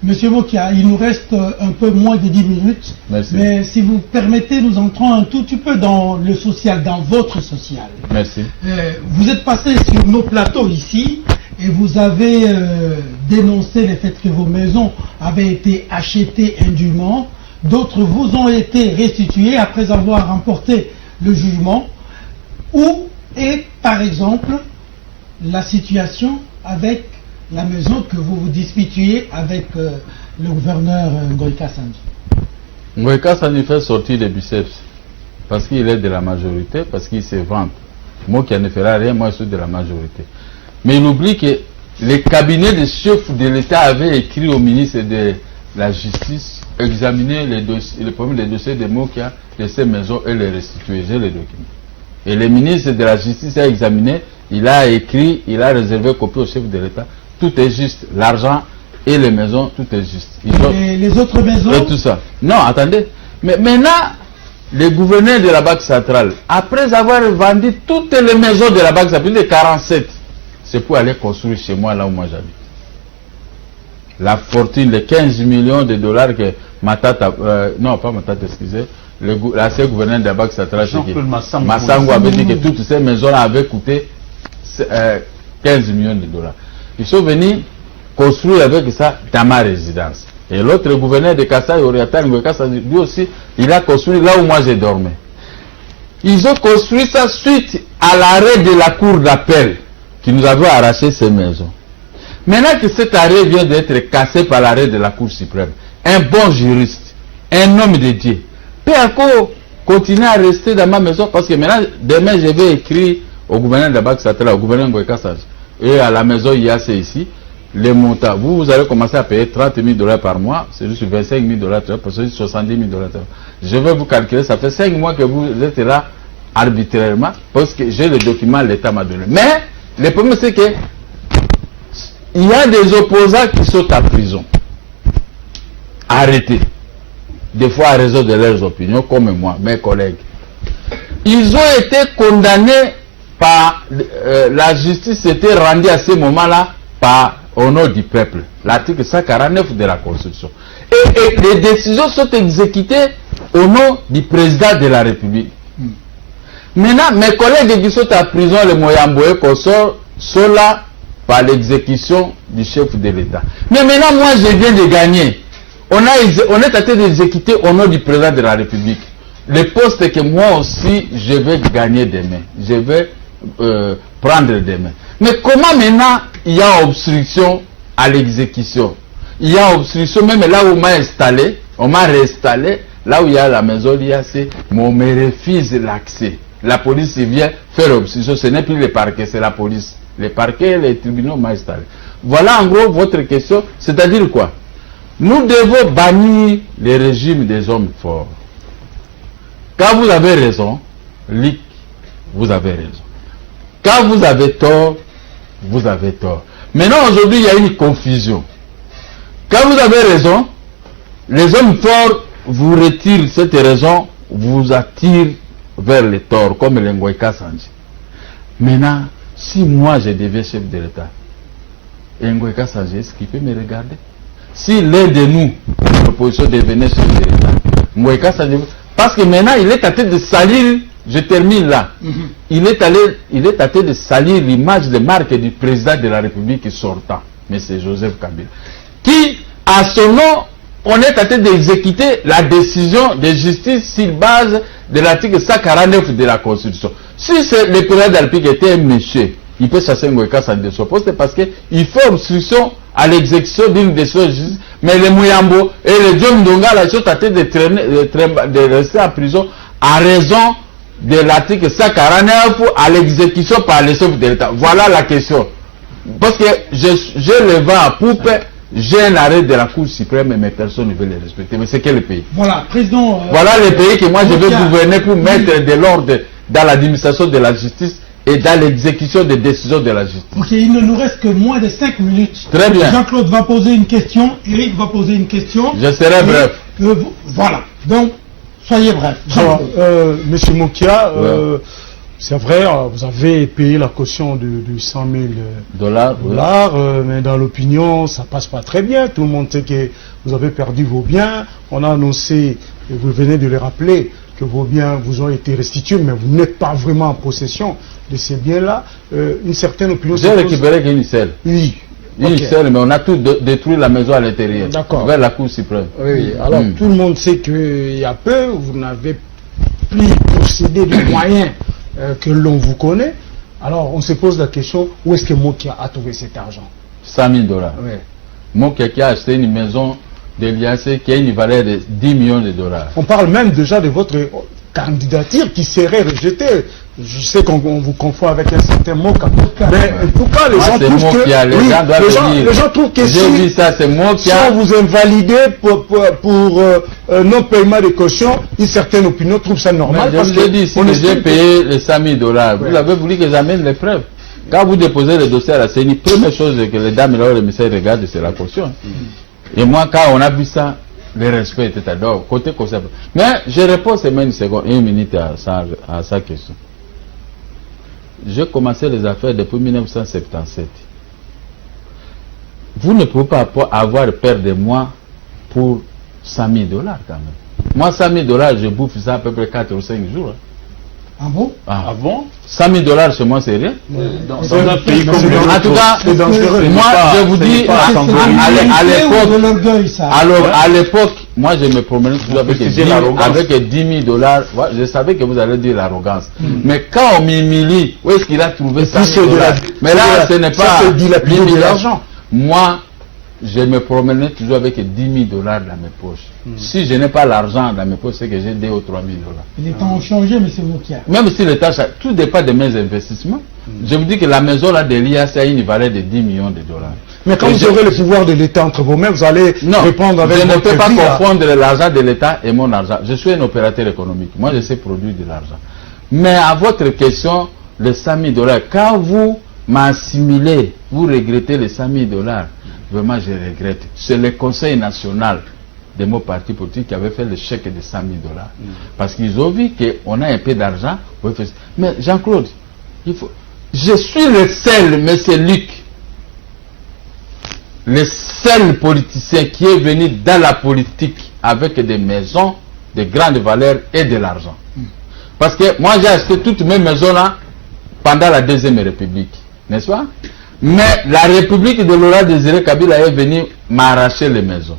Monsieur Mokia, il nous reste un peu moins de 10 minutes. Merci. Mais si vous permettez, nous entrons un tout petit peu dans le social, dans votre social. Merci. Vous êtes passé sur nos plateaux ici et vous avez dénoncé le fait que vos maisons avaient été achetées indûment. D'autres vous ont été restituées après avoir remporté le jugement. Où est, par exemple, la situation avec la maison que vous vous disputiez avec le gouverneur Ngoïka Sandji? Ngoïka Sandji fait sortir les biceps parce qu'il est de la majorité, parce qu'il se vante. Moi qui ne ferai rien, moi je suis de la majorité. Mais il oublie que les cabinets de chefs de l'État avaient écrit au ministre de la Justice, examiner les dossiers de Mokia, de ces maisons et les restituer. J'ai les documents. Et le ministre de la Justice a examiné, il a écrit, il a réservé copie au chef de l'État. Tout est juste. L'argent et les maisons, tout est juste. Et les autres maisons? Et tout ça. Non, attendez. Mais maintenant, le gouverneur de la Banque centrale, après avoir vendu toutes les maisons de la Banque centrale, plus de 47, c'est pour aller construire chez moi, là où moi j'habite. La fortune, les 15 millions de dollars que Matata, non pas Matata, excusez, l'ancien gouverneur de la Banque centrale, Massango avait dit que toutes ces maisons avaient coûté 15 millions de dollars. Ils sont venus construire avec ça dans ma résidence. Et l'autre gouverneur de Kasai Oriental, lui aussi, il a construit là où moi j'ai dormi. Ils ont construit ça suite à l'arrêt de la cour d'appel qui nous avait arraché ces maisons. Maintenant que cet arrêt vient d'être cassé par l'arrêt de la cour suprême, un bon juriste, un homme de Dieu, peut encore continuer à rester dans ma maison parce que maintenant, demain, je vais écrire au gouverneur de Bak Satela, au gouverneur Ngoïka Sage, et à la maison IAC ici, les montants. Vous allez commencer à payer $30,000 par mois, c'est juste $25,000, parce que $70,000. Je vais vous calculer, ça fait 5 mois que vous êtes là arbitrairement, parce que j'ai le document, l'État m'a donné. Mais, le problème c'est que il y a des opposants qui sont en prison, arrêtés, des fois à raison de leurs opinions, comme moi, mes collègues. Ils ont été condamnés par la justice, s'était rendue à ce moment-là au nom du peuple, l'article 149 de la Constitution. Et les décisions sont exécutées au nom du président de la République. Maintenant, mes collègues qui sont en prison, les Moyamboé, sont là par l'exécution du chef de l'État. Mais maintenant, moi, je viens de gagner. On est en train d'exécuter au nom du président de la République. Le poste que moi aussi, je vais gagner demain. Je vais prendre demain. Mais comment maintenant il y a obstruction à l'exécution? Il y a obstruction même là où on m'a installé, on m'a réinstallé, là où il y a la maison l'IAC, mais on me refuse l'accès. La police vient faire obstruction, ce n'est plus le parquet, c'est la police. Les parquets, les tribunaux m'ont installé. Voilà en gros votre question, c'est-à-dire quoi? Nous devons bannir les régimes des hommes forts. Quand vous avez raison, Lick, vous avez raison. Quand vous avez tort, vous avez tort. Maintenant, aujourd'hui, il y a une confusion. Quand vous avez raison, les hommes forts vous retirent cette raison, vous attirent vers les torts, comme le Ngoïka Sanje. Maintenant, si moi je deviens chef de l'État, et Ngoïka Sanje, est-ce qu'il peut me regarder? Si l'un de nous, l'opposition, devenait chef de l'État, Ngoïka Sanje, parce que maintenant, il est en train de salir. Je termine là. Il est en train de salir l'image de marque du président de la République sortant, M. Joseph Kabila, qui, à son nom, on est en train d'exécuter la décision de justice sur base de l'article 149 de la Constitution. Si le président de la République était un monsieur, il peut chasser Ngoïka Sanje de son poste parce qu'il fait obstruction à l'exécution d'une décision de justice. Mais les Mouyambo et les John Ndonga là, sont en train de rester en prison à raison de l'article 149 à l'exécution par le chef de l'État. Voilà la question. Parce que je le vends à poupe, j'ai un arrêt de la Cour suprême, mais personne ne veut le respecter. Mais c'est quel pays? Voilà, président. Voilà le pays que moi je veux gouverner pour mettre de l'ordre dans l'administration de la justice et dans l'exécution des décisions de la justice. Ok, il ne nous reste que moins de 5 minutes. Très bien. Jean-Claude va poser une question, Eric va poser une question. Je serai bref. Voilà, donc soyez bref. Monsieur Mokia, c'est vrai, vous avez payé la caution de $100,000, mais dans l'opinion, ça passe pas très bien. Tout le monde sait que vous avez perdu vos biens. On a annoncé, et vous venez de le rappeler, que vos biens vous ont été restitués, mais vous n'êtes pas vraiment en possession de ces biens-là. Une certaine opinion... J'ai récupéré qu'une seule. Oui. Une seule, mais on a tout détruit la maison à l'intérieur. D'accord. Vers la Cour suprême. Oui, alors tout le monde sait qu'il y a peu, vous n'avez plus possédé de moyens que l'on vous connaît. Alors on se pose la question, où est-ce que Mokia a trouvé cet argent? $100,000. Oui. Mokia qui a acheté une maison de l'IAC qui a une valeur de $10 millions. On parle même déjà de votre candidature qui serait rejetée. Je sais qu'on vous confond avec un certain Moka. Mais en tout cas, les gens trouvent que... Les gens trouvent que si ça, c'est on vous invalidez pour non-paiement de caution, une certaine opinion trouve ça normal. Mais je vous ai dit, si j'ai payé les $100,000, vous avez voulu que j'amène les preuves. Quand vous déposez le dossier à la CENI, première chose que les dames et leurs émissaires regardent, c'est la caution. Et moi, quand on a vu ça, le respect était à l'heure, côté conservateur. Mais je réponds seulement une minute à sa question. J'ai commencé les affaires depuis 1977. Vous ne pouvez pas avoir peur de moi pour $100,000 quand même. Moi, $100,000, je bouffe ça à peu près 4 ou 5 jours. Ah bon? Ah bon? 100 000 $, c'est moins sérieux. Dans un pays comme le En tout cas, moi, je vous dis, à l'époque, de l'orgueil, ça. alors, à l'époque, moi, je me promenais toujours avec 10 000 $. Ouais, je savais que vous allez dire l'arrogance. Mais quand on m'humilie, où est-ce qu'il a trouvé 100 000 $? Mais là, ce n'est pas de l'argent. Moi, je me promenais toujours avec 10 000 $ dans mes poches. Si je n'ai pas l'argent dans mes poches, c'est que j'ai 2 000 ou 3 000 $. Les temps ont changé, mais c'est vous qui avez. Même si l'État, tout dépend de mes investissements. Je vous dis que la maison là de l'IAC a une valeur de 10 millions $. Mais quand vous aurez le pouvoir de l'État entre vos mains, vous allez répondre avec je ne peux pas vie, confondre l'argent de l'État et mon argent. Je suis un opérateur économique. Moi, je sais produire de l'argent. Mais à votre question, les 100 000 $, quand vous m'assimilez, vous regrettez les 100 000 $, vraiment, je regrette. C'est le Conseil national de mon parti politique qui avait fait le chèque de 100 000 $. Parce qu'ils ont vu qu'on a un peu d'argent. Mais Jean-Claude, je suis le seul, M. Luc, le seul politicien qui est venu dans la politique avec des maisons de grande valeur et de l'argent. Parce que moi, j'ai acheté toutes mes maisons là pendant la Deuxième République, n'est-ce pas? Mais la République de Laurent Désiré Kabila est venue m'arracher les maisons.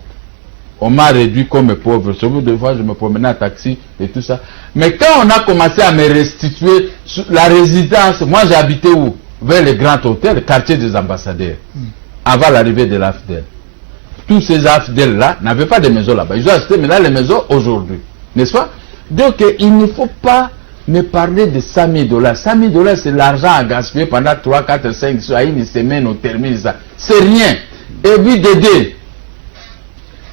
On m'a réduit comme pauvre. Deux fois, je me promenais en taxi et tout ça. Mais quand on a commencé à me restituer la résidence, moi j'habitais où? Vers le grand hôtel, le quartier des ambassadeurs, avant l'arrivée de l'AFDEL. Tous ces AFDEL-là n'avaient pas de maison là-bas. Ils ont acheté maintenant les maisons aujourd'hui. N'est-ce pas? Donc il ne faut pas me parler de 100 000 $. 100 000 $, c'est l'argent à gaspiller pendant 3, 4, 5, soit une semaine, on termine ça. C'est rien. Et puis d'aider.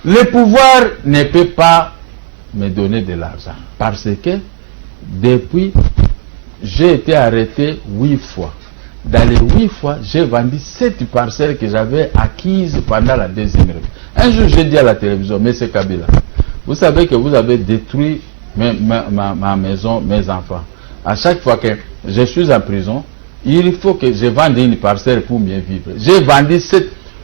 Le pouvoir ne peut pas me donner de l'argent. Parce que depuis, j'ai été arrêté 8 fois. Dans les 8 fois, j'ai vendu 7 parcelles que j'avais acquises pendant la Deuxième République. Un jour, j'ai dit à la télévision, M. Kabila, vous savez que vous avez détruit ma maison, mes enfants. À chaque fois que je suis en prison, il faut que je vende une parcelle pour bien vivre. J'ai vendu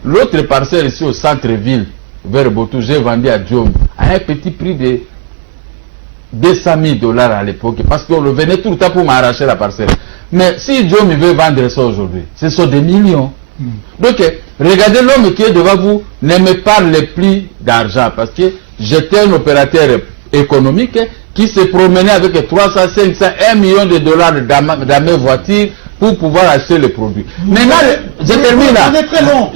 l'autre parcelle ici au centre-ville, vers Botou, j'ai vendu à Djom à un petit prix de 200 000 $ à l'époque, parce qu'on venait tout le temps pour m'arracher la parcelle. Mais si Djom veut vendre ça aujourd'hui, ce sont des millions. Donc, regardez l'homme qui est devant vous, ne me parle plus d'argent, parce que j'étais un opérateur économique qui se promenait avec 300, 500, 1 million de $ dans mes voitures pour pouvoir acheter les produits. Maintenant, je termine là. Maintenant,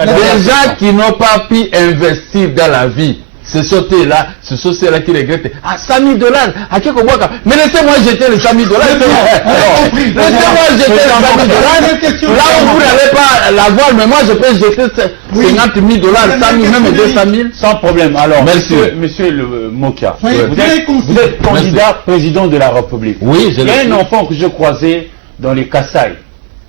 les gens qui n'ont pas pu investir dans la vie, ce sont ceux-là qui regrettent. Ah, 100 000 $, à qui qu'on voit. Mais laissez-moi jeter les 100 000 $. Laissez-moi jeter les 100 000 $. Là où vous n'allez pas l'avoir, mais moi je peux jeter 50 000 $, 100 000, même 200 000. Sans problème. Alors, merci. Monsieur le Moka, vous êtes candidat président de la République. Oui, il y a un enfant que je croisais dans les Kasaï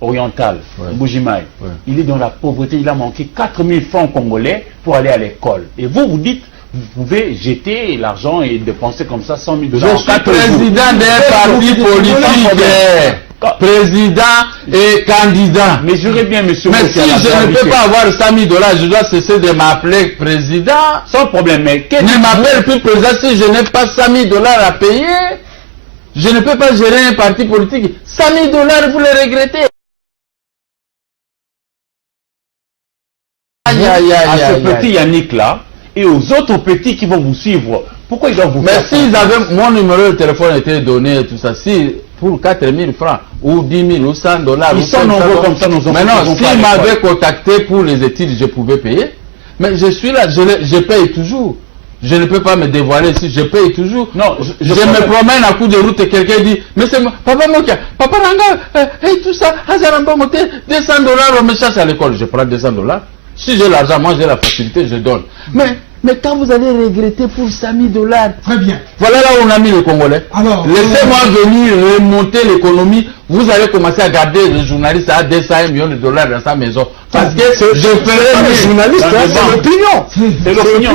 orientales, Bujimaï. Il est dans la pauvreté, il a manqué 4 000 francs congolais pour aller à l'école. Et vous dites, vous pouvez jeter l'argent et dépenser comme ça 100 000 $. Je suis président d'un parti politique, président et candidat. Mais j'aurais bien, monsieur. Mais si je ne peux pas avoir 100 000 $, je dois cesser de m'appeler président. Sans problème, mais ne m'appelle plus président si je n'ai pas 100 000 $ à payer. Je ne peux pas gérer un parti politique. 100 000 $, vous le regrettez. À ce petit Yannick là, et aux autres petits qui vont vous suivre, pourquoi ils doivent vous faire ça? Mais s'ils avaient, mon numéro de téléphone était donné et tout ça, si pour 4 000 francs, ou 10 000, ou 100 $, ils sont nombreux comme ça, nos enfants. Mais non, s'ils m'avaient contacté pour les études, je pouvais payer. Mais je suis là, je paye toujours. Je ne peux pas me dévoiler si je paye toujours. Non, je me promène à coup de route et quelqu'un dit, mais c'est moi, papa Mokia, papa Ranga, et tout ça, Hazaramba Moté, 200 $, on me chasse à l'école, je prends 200 $. Si j'ai l'argent, moi j'ai la facilité, je donne. Mais quand vous allez regretter pour 100 000 $, très bien. Voilà là où on a mis les Congolais. Alors, laissez-moi venir remonter l'économie. Vous allez commencer à garder les journalistes à 200 millions de $, dans sa maison. Parce que je ferai les journalistes, c'est l'opinion. C'est l'opinion.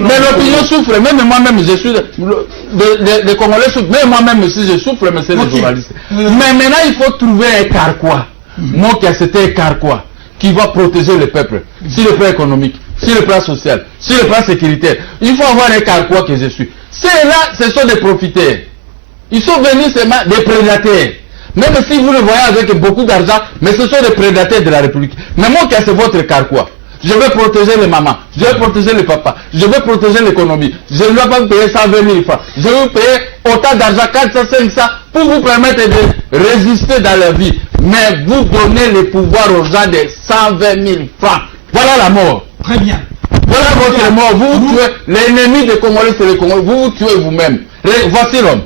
Mais l'opinion souffre. Même moi-même, je suis. Les Congolais souffrent. Même moi-même, si je souffre, mais c'est les journalistes. Mais maintenant, il faut trouver un carquois. Moi qui c'était un carquois qui va protéger le peuple, sur le plan économique, sur le plan social, sur le plan sécuritaire. Il faut avoir un carquois que je suis. C'est là, ce sont des profiteurs. Ils sont venus seulement des prédateurs. Même si vous le voyez avec beaucoup d'argent, mais ce sont des prédateurs de la République. Mais moi, c'est votre carquois. Je veux protéger les mamans, je veux protéger les papas, je veux protéger l'économie. Je ne dois pas vous payer 120 000 francs. Je vais vous payer autant d'argent, 400, 500, pour vous permettre de résister dans la vie. Mais vous donnez le pouvoir aux gens de 120 000 francs. Voilà la mort. Très bien. Voilà votre mort. Vous tuez l'ennemi des Congolais, c'est les Congolais. Vous tuez vous-même. Voici l'homme.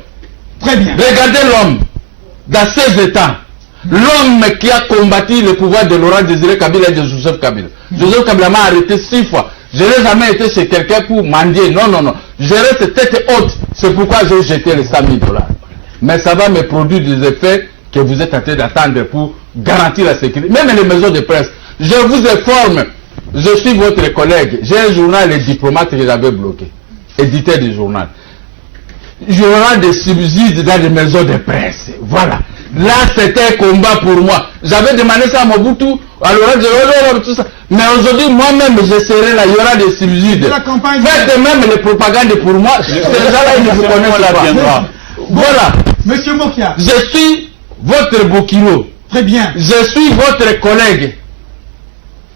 Très bien. Regardez l'homme dans ses états. L'homme qui a combattu le pouvoir de Laurent Désiré Kabila et de Joseph Kabila. Joseph Kabila m'a arrêté 6 fois. Je n'ai jamais été chez quelqu'un pour mendier. Non, non, non. Je reste tête haute. C'est pourquoi j'ai jeté les 100 000 $. Mais ça va me produire des effets que vous êtes en train d'attendre pour garantir la sécurité. Même les maisons de presse. Je vous informe. Je suis votre collègue. J'ai un journal, les diplomates que j'avais bloqué. Éditeur du journal. Il y aura des subsides dans les maisons de presse. Voilà. Là, c'était un combat pour moi. J'avais demandé ça à Mobutu, à Laurent Désiré, tout ça. Mais aujourd'hui, moi-même, je serai là. Il y aura des subsides. Faites même les propagandes pour moi. Ces gens-là, ils ne vous connaissent pas. Voilà. Monsieur Mokia. Je suis votre Bokilo. Très bien. Je suis votre collègue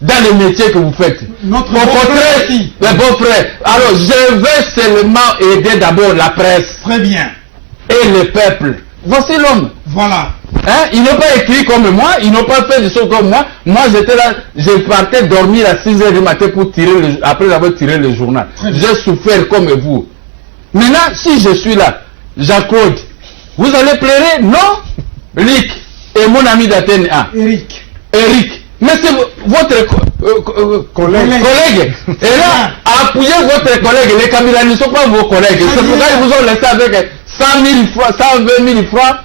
dans les métiers que vous faites. Notre beau-frère. Alors, je veux seulement aider d'abord la presse. Très bien. Et le peuple. Voici l'homme. Voilà. Hein? Ils n'ont pas écrit comme moi, ils n'ont pas fait des choses comme moi. Moi, j'étais là, je partais dormir à 6 h du matin pour tirer après avoir tiré le journal. J'ai souffert comme vous. Maintenant, si je suis là, Jean-Claude, vous allez pleurer? Non. Lick et mon ami d'Athènes 1. Eric. Mais c'est votre collègue. Et là, appuyez votre collègue. Les Kabila ne sont pas vos collègues. C'est pourquoi ils vous ont laissé avec 100 000 francs, 120 000 francs.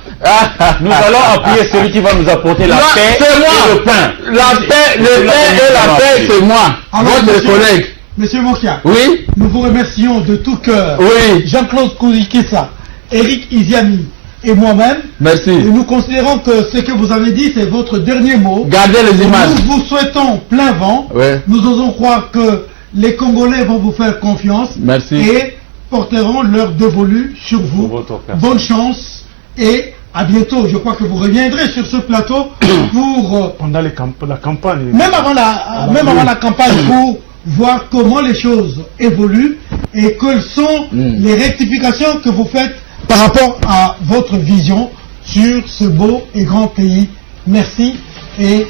Nous allons appuyer celui qui va nous apporter la paix et le pain. La paix, le pain et la paix, c'est moi. Alors, votre collègue. Monsieur Mokia. Oui. Nous vous remercions de tout cœur. Oui. Jean-Claude Kouzikissa, Eric Iziami et moi-même. Merci. Et nous considérons que ce que vous avez dit, c'est votre dernier mot. Gardez les images. Nous vous souhaitons plein vent. Oui. Nous osons croire que les Congolais vont vous faire confiance. Merci. Et porteront leur dévolu sur vous. Bonne chance et à bientôt. Je crois que vous reviendrez sur ce plateau pour... pendant la campagne. Même avant la campagne pour voir comment les choses évoluent et quelles sont les rectifications que vous faites par rapport à votre vision sur ce beau et grand pays. Merci et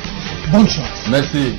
bonne chance. Merci.